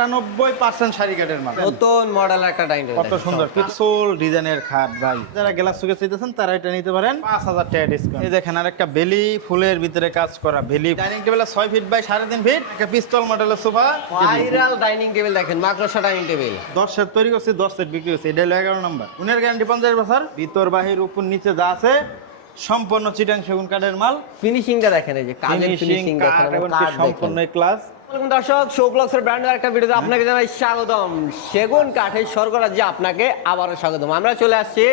98% শাড়ি কাঠের মাল। নতুন মডেল একটা ডাইনিং টেবিল কত সুন্দর পিক্সেল ডিজাইনের খাট ভাই। যারা গ্লাস সুকে চাইতেছেন তারা এটা নিতে পারেন 5000 টাকা ডিসকাউন্ট। এই দেখেন আরেকটা বেলি ফুলের ভিতরে কাজ করা বেলি dining table 6 feet by 3.5 feet, একটা পিস্তল মডেলের সোফা। ভাইরাল ডাইনিং টেবিল দেখেন, মাকড়সা ডাইনিং টেবিল 10 সেট তৈরি করছি, 10 সেট বিক্রি হচ্ছে। এটা হলো 11 নাম্বার। গুণের গ্যারান্টি 50 বছর, ভিতর বাহির উপর নিচে যা আছে সম্পূর্ণ চিটাং সেগুন কাঠের মাল। ফিনিশিংটা দেখেন, এই যে কাজের ফিনিশিং দেখেন এবং কাঠ সম্পূর্ণ ক্লাস। দর্শক, শো ব্লগসের ব্র্যান্ডের একটা ভিডিওতে আপনাকে জানাই স্বাগতম। সেগুন কাঠের স্বর্গরাজ্যে আপনাকে আবারও স্বাগতম। আমরা চলে আসছি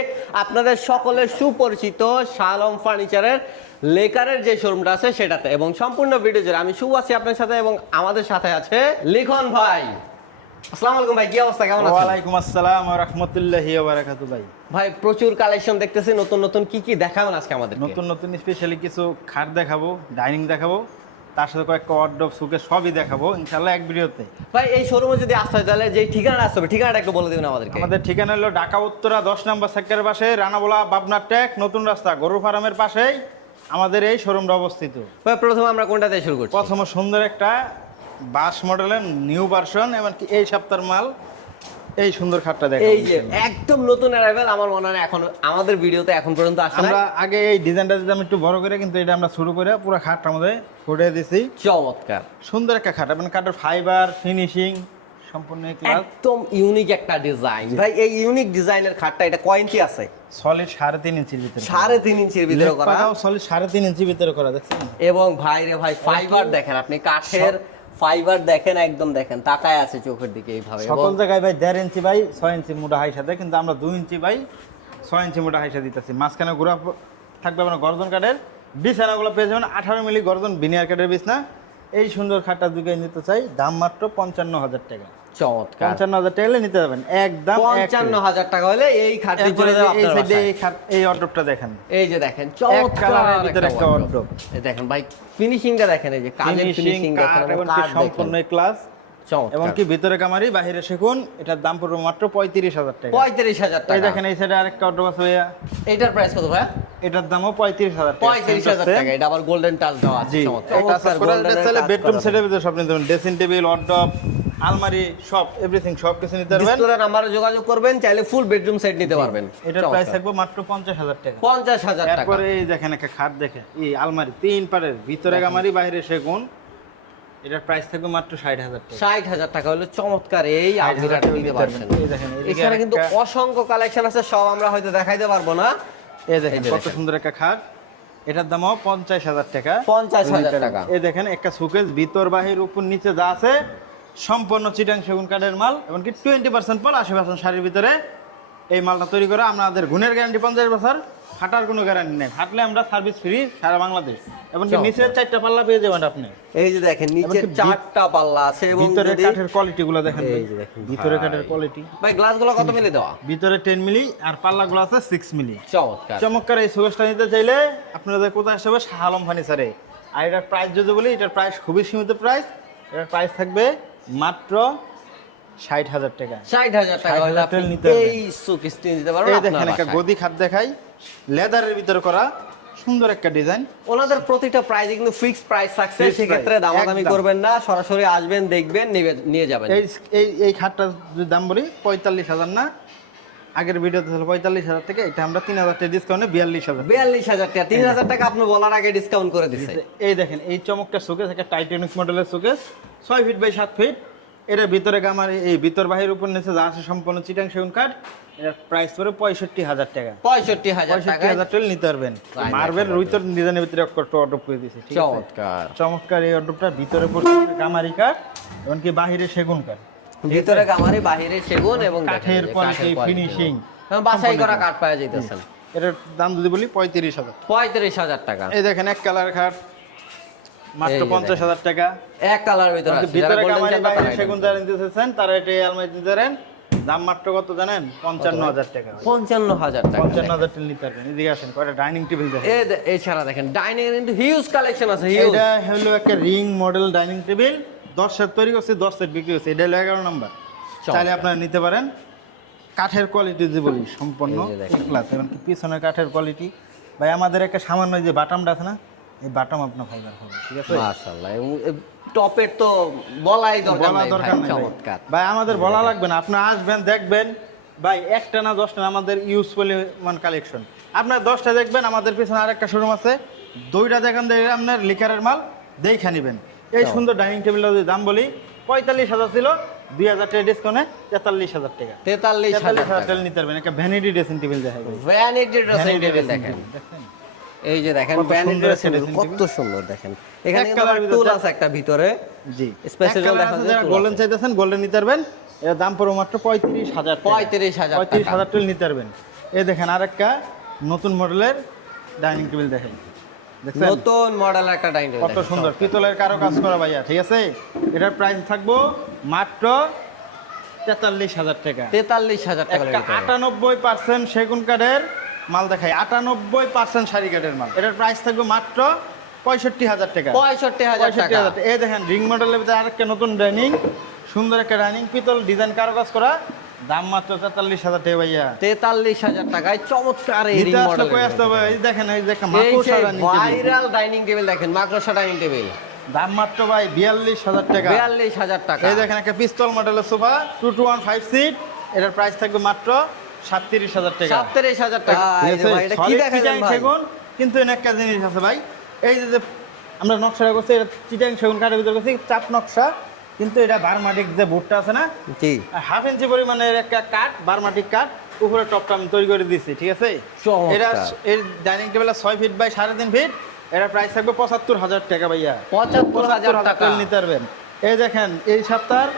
আপনাদের সকলের সুপরিচিত শালম ফার্নিচারের লেকারের যে শোরুমটা আছে সেটাতে, এবং সম্পূর্ণ ভিডিও জুড়ে আমি শুভ আছি আপনার সাথে এবং আমাদের সাথে আছে লিখন ভাই। আসসালামু আলাইকুম ভাই, কি অবস্থা, কেমন আছেন? ওয়ালাইকুম আসসালাম ওয়া রাহমাতুল্লাহি ওয়া বারাকাতুহু ভাই। ভাই প্রচুর কালেকশন দেখতেছি, নতুন নতুন কি দেখাবেন আজকে আমাদের? নতুন নতুন স্পেশালি কিছু খাট দেখাবো, ডাইনিং দেখাবো, তার সাথে কয়েকটা ওয়ার্ডরোব সুকে সবই দেখাবো ইনশাআল্লাহ এক ভিডিওতে। ভাই এই শোরুমে যদি আসতে হয় তাহলে যে ঠিকানা আসতে হবে, ঠিকানাটা একটু বলে দিবেন আমাদেরকে। আমাদের ঠিকানা হলো ঢাকা উত্তরা 10 নম্বর সেক্টরের পাশে, রানাবোলা পাবনা টেক নতুন রাস্তা গরু ফার্মের পাশেই আমাদের এই শোরুমটা অবস্থিত। ভাই প্রথমে আমরা কোনটা দিয়ে শুরু করছি? প্রথমে সুন্দর একটা বাস মডেলের নিউ ভার্সন, এমনকি এই সপ্তাহের মাল। এই সুন্দর খাটটা দেখো, এই যে একদম নতুন অ্যারাইভেল, আমার মনে হয় এখন আমাদের ভিডিওতে এখন পর্যন্ত আসে না। আমরা আগে এই ডিজাইনটা যদি আমি একটু বড় করে, কিন্তু এটা আমরা শুরু করে পুরো খাটটা আমাদের ফুটিয়ে দিছি। চমৎকার সুন্দর একটা খাট, মানে কাঠের ফাইবার ফিনিশিং সম্পূর্ণ ক্লাস, একদম ইউনিক একটা ডিজাইন। ভাই এই ইউনিক ডিজাইনের খাটটা এটা কয় ইঞ্চি আছে? সলিড 3.5 ইঞ্চির ভিতরে, 3.5 ইঞ্চির ভিতরে করা, সলিড 3.5 ইঞ্চির ভিতরে করা, দেখছেন? এবং ভাই রে ভাই ফাইবার দেখেন, আপনি কাঠের ফাইবার দেখেন, একদম দেখেন তাকায় আছে চোখের দিকে এইভাবে। সকল জায়গায় ভাই 1.5 ইঞ্চি বাই 6 ইঞ্চি মোটা হাইসা দেয়, কিন্তু আমরা 2 ইঞ্চি বাই 6 ইঞ্চি মোটা হাইসা দিতেছি। মাঝখানে ঘোরা থাকবে আপনার গর্জন কাঠের, বিছানাগুলো পেয়ে যাবেন 18 মিলি গর্জন ভিনিয়ার কাঠের বিছনা। এই সুন্দর খাটটা দুটো নিতে চাই, দাম মাত্র 55,000 টাকা। চমৎকার, 55,000 টাকা হলে নিতে যাবেন একদম। 55,000 টাকা হলে এই খাটটি চলে যাবে আপনার বাসায়। এই অর্ডারটা দেখেন, এই যে দেখেন চমৎকার কালারের ভিতরে একটা অর্ডার। এই দেখেন ভাই ফিনিশিংটা দেখেন, এই যে কাজের ফিনিশিং দেখেন এবং কাঠ সম্পূর্ণ ক্লাস। চমৎকার, এবং কি ভিতরে কামারি বাইরে সেগুন। এটার দাম পড়বে মাত্র 35,000 টাকা। 35,000 টাকা। এই দেখেন এই সাইডে আরেকটা অর্ডার আছে ভাইয়া, এটার প্রাইস কত ভাই? এটার দামও 35,000 টাকা। 35,000 টাকা। এটা আবার গোল্ডেন টাচ দেওয়া আছে। জি, এটা চমৎকার চাইলে বেডরুম সেটের ভিতরে সব নিতে পারবেন, ড্রেসিং টেবিল, ওয়ার্ডরোব, আলমারি, সব এভরিথিং সব কিছু নিতে পারবেন। ডিসপ্লের নাম্বারে যোগাযোগ করবেন, চাইলে ফুল বেডরুম সেট নিতে পারবেন। এটার প্রাইস থাকবে মাত্র 50,000 টাকা। 50,000 টাকা। তারপরে এই দেখেন একটা খাট দেখেন, এই আলমারি 3 পারের, ভিতরে কামারি বাইরে সেগুন। এটার প্রাইস থাকবে মাত্র 60,000 টাকা। 60,000 টাকা হলে চমৎকার এই আলমিরা নিতে পারবেন। এই দেখেন এখানে কিন্তু অসংখ্য কালেকশন আছে, সব আমরা হয়তো দেখাইতে পারবো না। এই দেখেন কত সুন্দর একটা খাট, এটার দামও 50,000 টাকা। 50,000 টাকা। এই দেখেন একটা শোকেস, ভিতর বাহির উপর নিচে যা আছে সম্পূর্ণ চিটাং সেগুন কাঠের মাল, এমনকি 20% পল 80% শাড়ির ভিতরে এই মালটা তৈরি করা। আমাদের গুণের গ্যারান্টি 50 বছর, ফাটার কোনো গ্যারান্টি নেই। ফাটলে আমরা সার্ভিস ফ্রি সারা বাংলাদেশ। এমনকি নিচে 4টা পাল্লা পেয়ে যাবেন আপনি। এই যে দেখেন নিচে 4টা পাল্লা আছে এবং ভিতরে কাঠের কোয়ালিটি গুলো দেখেন, এই যে দেখেন ভিতরে কাঠের কোয়ালিটি। ভাই গ্লাসগুলো কত মিলি দেওয়া? ভিতরে 10 মিলি আর পাল্লাগুলো আছে 6 মিলি। চমৎকার চমৎকার এই শোকেসটা নিতে চাইলে আপনাদের কোথায় আসতে হবে? শাহ আলম ফার্নিচারে। আর এটার প্রাইস যদি বলি, এটার প্রাইস খুবই সীমিত প্রাইস। এটার প্রাইস থাকবে মাত্র 60,000 টাকা। 60,000 টাকা হলে আপনি এই শোকেসটি নিতে পারবেন। এই দেখেন একটা গদি খাট দেখাই, লেদারের ভিতরে করা সুন্দর একটা ডিজাইন। ওনাদের প্রতিটা প্রাইস কিন্তু ফিক্সড প্রাইস থাকছে, সেক্ষেত্রে দামাদামি করবেন না, সরাসরি আসবেন, দেখবেন, নিয়ে যাবেন। এই খাটটা যদি দাম বলি 45,000 না, আগের ভিডিওতে ছিল 45,000 টাকা, এটা আমরা 3,000 টাকা ডিসকাউন্টে 42,000। 42,000 টাকা, 3,000 টাকা আপনি বলার আগে ডিসকাউন্ট করে দিচ্ছে। এই দেখেন এই চমৎকার শোকেস, একটা টাইটানিক মডেলের শোকেস, 6 ফিট বাই 7 ফিট। এটা ভিতরে কামার, এই ভিতর বাহির উপর নিচে যা আছে সম্পূর্ণ চিটাং সেগুন কাঠ। এর প্রাইস পড়ে 65,000 টাকা। 65,000 টাকা 65,000 টাকা নিতে পারবেন। মার্বেল রুইতর ডিজাইনের ভিতরে একটা অর্ডার করে দিয়েছি। চমৎকার চমৎকার এই অর্ডারটা, ভিতরে পড়ছে কামারি কাঠ, এমনকি বাহিরে সেগুন কাঠ। ভিতরে কামারি, বাহিরে সেগুন এবং কাঠের কোয়ালিটি ফিনিশিং বাছাই করা কাঠ পাওয়া যাইতেছেন। এটার দাম যদি বলি 35,000। 35,000 টাকা। এই দেখেন এক কালার খাট মাত্র 50,000 টাকা। এক কালার ভিতরে আছে, ভিতরে কামারি বাইরে সেগুন যারা নিতে চাচ্ছেন তারা এটা আলমারি নিতে পারেন। দাম মাত্র কত জানেন? 55,000 টাকা। 55,000 টাকা। 55,000 টাকা নিতে পারবেন। এদিকে আসেন, কয়টা ডাইনিং টেবিল দেখেন। এছাড়া দেখেন ডাইনিং এর কিন্তু হিউজ কালেকশন আছে, হিউজ। এটা হলো একটা ring model dining table, 10 set তৈরি করছে, 10 সেট বিক্রি হচ্ছে। এটা হলো 11 নাম্বার। চাইলে আপনারা নিতে পারেন। কাঠের কোয়ালিটি যদি বলি সম্পূর্ণ ক্লাস, এমনকি পিছনের কাঠের কোয়ালিটি। ভাই আমাদের একটা সামান্য যে বাটামটা আছে না, এই বাটাম আপনার ফাইবার হবে, ঠিক আছে? মাশাআল্লাহ, এবং টপের তো বলাই দরকার বলা নাই দরকার ভাই, নাই চমৎকার। ভাই, আমাদের বলা লাগবে না, আপনি আসবেন দেখবেন ভাই, একটা না 10টা না আমাদের ইউজফুল কালেকশন। আপনার 10টা দেখবেন, আমাদের পিছনে আরেকটা শোরুম আছে, 2টা দেখান দেখে আপনার লিকারের মাল দেখে নেবেন। এই সুন্দর ডাইনিং টেবিলটা যদি দাম বলি 45,000 ছিল, 2,000 টাকা ডিসকাউন্টে 43,000 টাকা। 43,000 টাকা টাকা নিতে পারবেন। একটা ভ্যানিটি ড্রেসিং টেবিল দেখাবো। ভ্যানিটি ড্রেসিং টেবিল দেখেন, এই যে দেখেন কত ভ্যানিটি সুন্দর ড্রেসিং একটা টেবিল, dressing কত সুন্দর দেখেন। এখানে এক কিন্তু colour আবার ভিতরে টুল আছে একটা ভিতরে, জি স্পেশাল একটা দেখা আছে, যায় যারা tool গোল্ডেন আছে। চাইতেছেন গোল্ডেন নিতে পারবেন। এর দাম পড়বে মাত্র 35,000 টাকা। 35,000 টাকা। 35,000 টাকা নিতে পারবেন। এই দেখেন আরেকটা নতুন মডেলের ডাইনিং টেবিল দেখেন, দেখছেন নতুন মডেল একটা ডাইনিং টেবিল কত সুন্দর, পিতলের কারো কাজ করা ভাইয়া, ঠিক আছে? এটার প্রাইস থাকবো মাত্র 43,000 টাকা। 43,000 টাকা একটা 98% সেগুন কাঠের মাল দেখাই, 98% শাড়ি কাঠের মাল। এটার প্রাইস থাকবে মাত্র 65,000 টাকা। 65,000 টাকা। 65,000 টাকা। এই দেখেন রিং মডেলের ভিতরে আরেকটা নতুন ডাইনিং, সুন্দর একটা ডাইনিং, পিতল ডিজাইন কারো কাজ করা, দাম মাত্র 43,000 টাকা ভাইয়া। 43,000 টাকায় চমৎকার এই নিতে রিং আসলে মডেল। কই আসতে হবে? এই দেখেন, এই যে একটা এই মাকড়সা সেই dining table, viral dining table দেখেন, মাকড়সা ডাইনিং টেবিল, দাম মাত্র ভাই 42,000 টাকা। 42,000 টাকা। এই দেখেন একটা পিস্তল মডেলের সোফা 2 to 1 5 সিট, এটার প্রাইস থাকবে মাত্র 37,000 টাকা। 37,000 টাকা। এই যে ভাই, এটা কি Solid দেখালেন চিটাং ভাই? সেগুন, কিন্তু এনে একটা জিনিস আছে ভাই, এই যে আমরা নকশাটা করছি, এটা চিটাং সেগুন কাঠের ভিতরে করছি চাপ নকশা, কিন্তু এটা বারমাটিক যে বোর্ডটা আছে না, জি, 1/2 ইঞ্চি পরিমাণের একটা কাঠ, বারমাটিক কাঠ, উপরে টপটা আমি তৈরি করে দিয়েছি, ঠিক আছে? চমৎকার। এটা এর dining table 6 feet by 3.5 feet, এটার প্রাইস থাকবে 75,000 টাকা ভাইয়া। 75,000 টাকা। নিতে পারবেন। এই দেখেন এই সপ্তাহের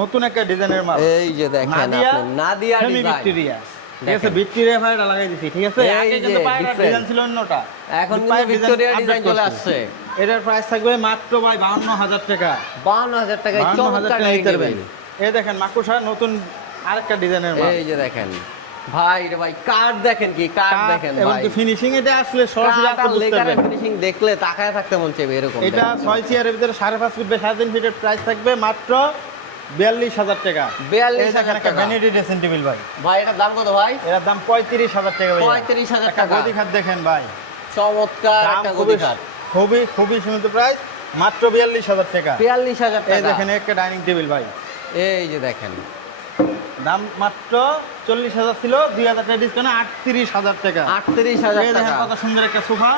নতুন একটা ডিজাইনের মাল, এই যে দেখেন আপনি নাদিয়া সেমি ডিজাইন, ভিক্টোরিয়া, ঠিক আছে? দেখেন। ভিক্টোরিয়া ফায়ারটা লাগাই দিছি, ঠিক আছে? এই আগে যে কিন্তু পায়ের different। ডিজাইন ছিল অন্যটা, এখন কিন্তু পায়ের ভিক্টোরিয়া update ডিজাইন চলে করছি। আসছে। এটার প্রাইস থাকবে মাত্র ভাই 52,000 টাকা। 52,000 টাকায় 52,000 চমৎকার টাকা ডাইনিং নিতে পারবেন। টেবিল। এই দেখেন মাকুসা নতুন আরেকটা ডিজাইনের মাল, এই যে দেখেন ভাই, রে ভাই কাঠ দেখেন, কি কাঠ দেখেন এবং ভাই, ফিনিশিং এটা আসলে সরাসরি কাঠ আর আপনি বুঝতে লেকারের পারবেন। ফিনিশিং দেখলে তাকায় থাকতে মন চাইবে এরকম। এটা 6 চেয়ারের ভিতরে 5.5 ফিট বাই 3.5 ফিটের প্রাইস থাকবে মাত্র 42,000 টাকা। 42,000 এই দেখেন একটা টাকা। ভ্যানিটি ড্রেসিং টেবিল ভাই, ভাই এটার দাম কত ভাই? এর দাম 35,000 টাকা ভাই। 35,000 একটা টাকা। গদি খাট দেখেন ভাই, চমৎকার দাম একটা খুবই গদি কাঠ, খুবই সীমিত প্রাইস, মাত্র 42,000 টাকা। 42,000 এই টাকা। দেখেন একটা ডাইনিং টেবিল ভাই, এই যে দেখেন দাম মাত্র 40,000 ছিল, 2,000 টাকা ডিসকাউন্টে 38,000 টাকা। 38,000 এই দেখেন টাকা। কত সুন্দর একটা সোফা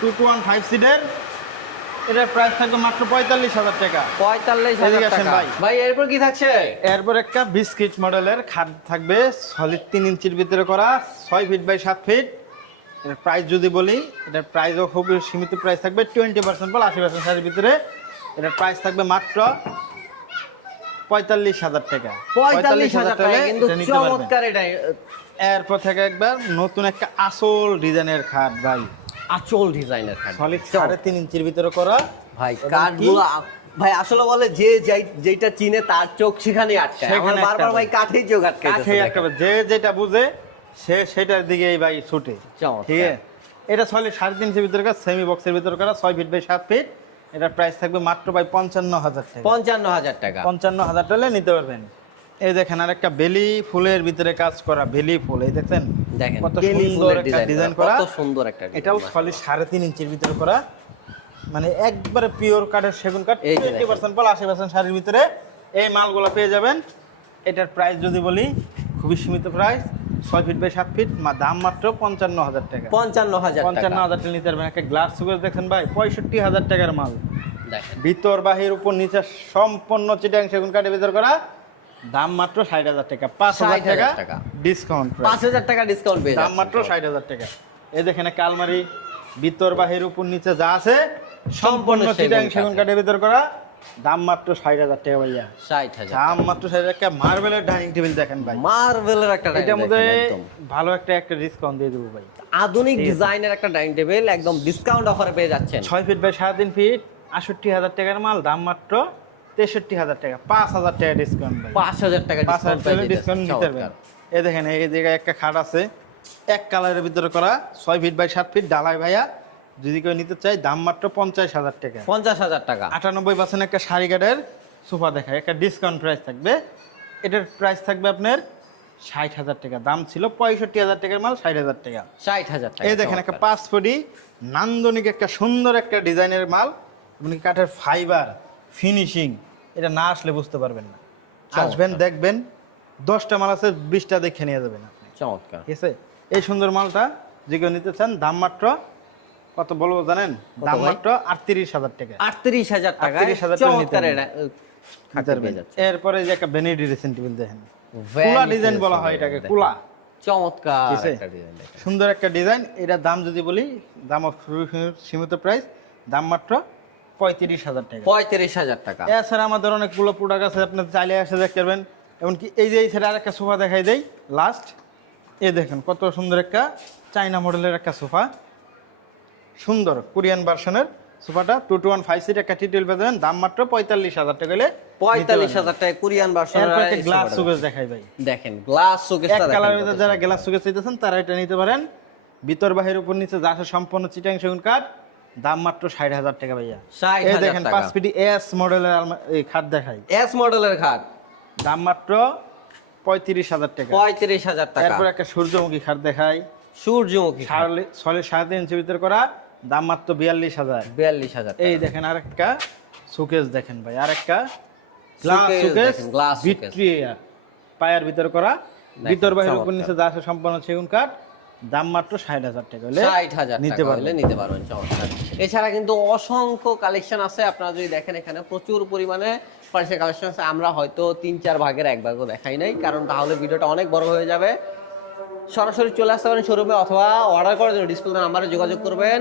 2 to 1 5 সিটের, এটার প্রাইস থাকবে মাত্র 45,000 টাকা। 45,000 এদিকে আসেন টাকা। ভাই। ভাই এরপর কি থাকছে? এরপর একটা বিস্কিট মডেলের খাট থাকবে, সলিড 3 ইঞ্চির ভিতরে করা, 6 ফিট বাই 7 ফিট। এটার প্রাইস যদি বলি, এটার প্রাইসও খুব সীমিত প্রাইস থাকবে, 20% বল 80% শাড়ির ভিতরে। এটার প্রাইস থাকবে মাত্র 45,000 টাকা। 45,000 টাকা, টাকায় কিন্তু এটা নিতে পারবেন। চমৎকার এটা এরপর থেকে একবার নতুন একটা আসল ডিজাইনের খাট ভাই, আঁচল ডিজাইনের খাট, সলিড 3.5 ইঞ্চির ভিতরে করা ভাই এবং কাঠগুলো ভাই আসলে বলে যে যেটা চিনে তার চোখ সেখানে আটকায়। সেখানে আমার বারবার আটকাবে। ভাই কাঠেই চোখ আটকাইতেছে কাঠে একটা যে যেটা বুঝে সে সেটার দিকেই ভাই ছুটে, চমৎকার। ঠিক আছে? এটা সলিড 3.5 ইঞ্চির ভিতরে করা, সেমি বক্সের ভিতরে করা, 6 ফিট বাই 7 ফিট। এটার প্রাইস থাকবে মাত্র ভাই 55,000 টাকা। 55,000 টাকা। 55,000 টাকা নিতে পারবেন। এই দেখেন আরেকটা বেলি ফুলের ভিতরে কাজ করা, বেলি ফুল, এই দেখেন দেখেন কত বেলি সুন্দর ফুলের একটা ডিজাইন করা, কত সুন্দর একটা ডিজাইন। এটাও সলিড 3.5 ইঞ্চির ভিতরে করা, মানে একবারে পিওর কাঠের সেগুন কাঠ, এই যে 20% বল 80% শাড়ির ভিতরে এই মালগুলো পেয়ে যাবেন। এটার প্রাইস যদি বলি খুবই সীমিত প্রাইস, 6 ফিট বাই 7 ফিট, দাম মাত্র 55,000 টাকা। 55,000 টাকা। 55,000 টাকা নিতে পারবেন। একটা গ্লাস সুগার দেখেন ভাই, 65,000 টাকার মাল, দেখেন ভিতর বাহির উপর নিচে সম্পূর্ণ চিটাং সেগুন কাঠের ভিতর করা, দাম মাত্র 60,000 টাকা। 5,000 টাকা। টাকা ডিসকাউন্ট, 5,000 টাকা ডিসকাউন্ট পেয়ে দাম যাচ্ছেন। মাত্র 60,000 টাকা। এই দেখেন একটা আলমারি, ভিতর বাহির উপর নিচে যা আছে সম্পূর্ণ চিটাং সেগুন কাঠের ভিতর করা, দাম মাত্র 60,000 টাকা ভাইয়া। 60,000 দাম মাত্র 60,000 টাকা। মার্বেলের ডাইনিং টেবিল দেখেন ভাই, মার্বেলের একটা ডাইনিং এটার মধ্যে টেবিল, একদম ভালো একটা ডিসকাউন্ট দিয়ে দেবো ভাই। আধুনিক ডিজাইনের একটা ডাইনিং টেবিল একদম ডিসকাউন্ট অফারে পেয়ে যাচ্ছেন। 6 ফিট বাই 3.5 ফিট, 68,000 টাকার মাল, দাম মাত্র 63,000 টাকা। 5,000 টাকা ডিসকাউন্ট ভাই। 5,000 টাকা 5,000 ডিসকাউন্ট টাকা পেয়ে ডিসকাউন্ট যাচ্ছেন। নিতে পারবেন। এই দেখেন এই জায়গায় একটা খাট আছে, এক কালারের ভিতরে করা, 6 ফিট বাই 7 ফিট, ডালাই ভাইয়া, যদি কেউ নিতে চাই দাম মাত্র 50,000 টাকা। 50,000 টাকা। 98% একটা শাড়ি কাঠের সোফা দেখায়, একটা ডিসকাউন্ট প্রাইস থাকবে। এটার প্রাইস থাকবে আপনার 60,000 টাকা দাম ছিল, 65,000 টাকার মাল 60,000 টাকা। 60,000 টাকা। এই দেখেন একটা 5 ফুটি নান্দনিক একটা সুন্দর একটা ডিজাইনের মাল, আপনি কাঠের ফাইবার ফিনিশিং, এটা না আসলে বুঝতে পারবেন না। আসবেন দেখবেন, 10টা মাল আছে, 20টা দেখে নিয়ে যাবেন আপনি। চমৎকার। ঠিক আছে, এই সুন্দর মালটা যে কেউ নিতে চান, দাম মাত্র কত বলবো জানেন? দাম ভাই? মাত্র 38,000 টাকা। 38,000 টাকা। 38,000 টাকা নিতে চমৎকার পারবেন। এটা খাটে পেয়ে যাচ্ছে। এরপরে যে একটা ভ্যানিটি ড্রেসিং টেবিল দেখেন, Vanity কুলা ডিজাইন বলা dressing হয় এটাকে, table কুলা। চমৎকার ঠিক আছে? একটা ডিজাইন দেখেন। সুন্দর একটা ডিজাইন। এটার দাম যদি বলি, দাম সীমিত প্রাইস, দাম মাত্র 35,000 টাকা। 35,000 টাকা। এছাড়া আমাদের অনেকগুলো প্রোডাক্ট আছে, আপনি চাইলে এসে দেখতে পারবেন। এমনকি এই যে এই সাইডে আরেকটা সোফা দেখাই দেই লাস্ট। এই দেখেন কত সুন্দর একটা চাইনা মডেলের একটা সোফা, সুন্দর কোরিয়ান ভার্সনের সোফাটা। 2-1-5 সিট একটা টি টেবিল পেয়ে যাবেন, দাম মাত্র 45,000 টাকা হলে 45,000 টাকা কোরিয়ান ভার্সনের। এরপর একটা গ্লাস শোকেস দেখাই ভাই। দেখেন গ্লাস এক শোকেসটা দেখেন। কালারের ভিতরে যারা গ্লাস শোকেস চাইতেছেন তারা এটা নিতে পারেন। ভিতর বাহির উপর নিচে যা আছে সম্পূর্ণ চিটাং সেগুন কাঠ, দাম মাত্র 60,000 টাকা ভাইয়া। 60,000 এই দেখেন টাকা। 5 ফিটি এস মডেলের এই খাট দেখাই, এস মডেলের খাট, দাম মাত্র 35,000 টাকা। 35,000 টাকা। এরপর একটা সূর্যমুখী খাট দেখাই, সূর্যমুখী খাট, 3.5 ইঞ্চি ভিতরে করা, দাম মাত্র 42,000। 42,000 টাকা। এই দেখেন আরেকটা সুকেস দেখেন ভাই, আরেকটা গ্লাস Suitcase সুকেস, দেখেন, glass suitcase। ভিক্টোরিয়া পায়ের ভিতরে করা, ভিতর বাহির উপর চমৎকার। নিচে যা আছে সম্পূর্ণ সেগুন কাঠ, দাম মাত্র 60,000 টাকা হলে 60,000 নিতে টাকা হলে পারবেন। নিতে পারবেন। চমৎকার। এছাড়া কিন্তু অসংখ্য কালেকশন আছে, আপনারা যদি দেখেন এখানে প্রচুর পরিমাণে ফার্নিচার কালেকশন আছে। আমরা হয়তো 3-4 ভাগের এক ভাগও দেখাই নাই, কারণ তাহলে ভিডিওটা অনেক বড় হয়ে যাবে। সরাসরি চলে আসতে পারেন শোরুমে, অথবা অর্ডার করার জন্য ডিসপ্লে নাম্বারে যোগাযোগ করবেন,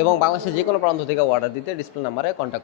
এবং বাংলাদেশের যে কোনো প্রান্ত থেকে অর্ডার দিতে ডিসপ্লে নাম্বারে কন্ট্যাক্ট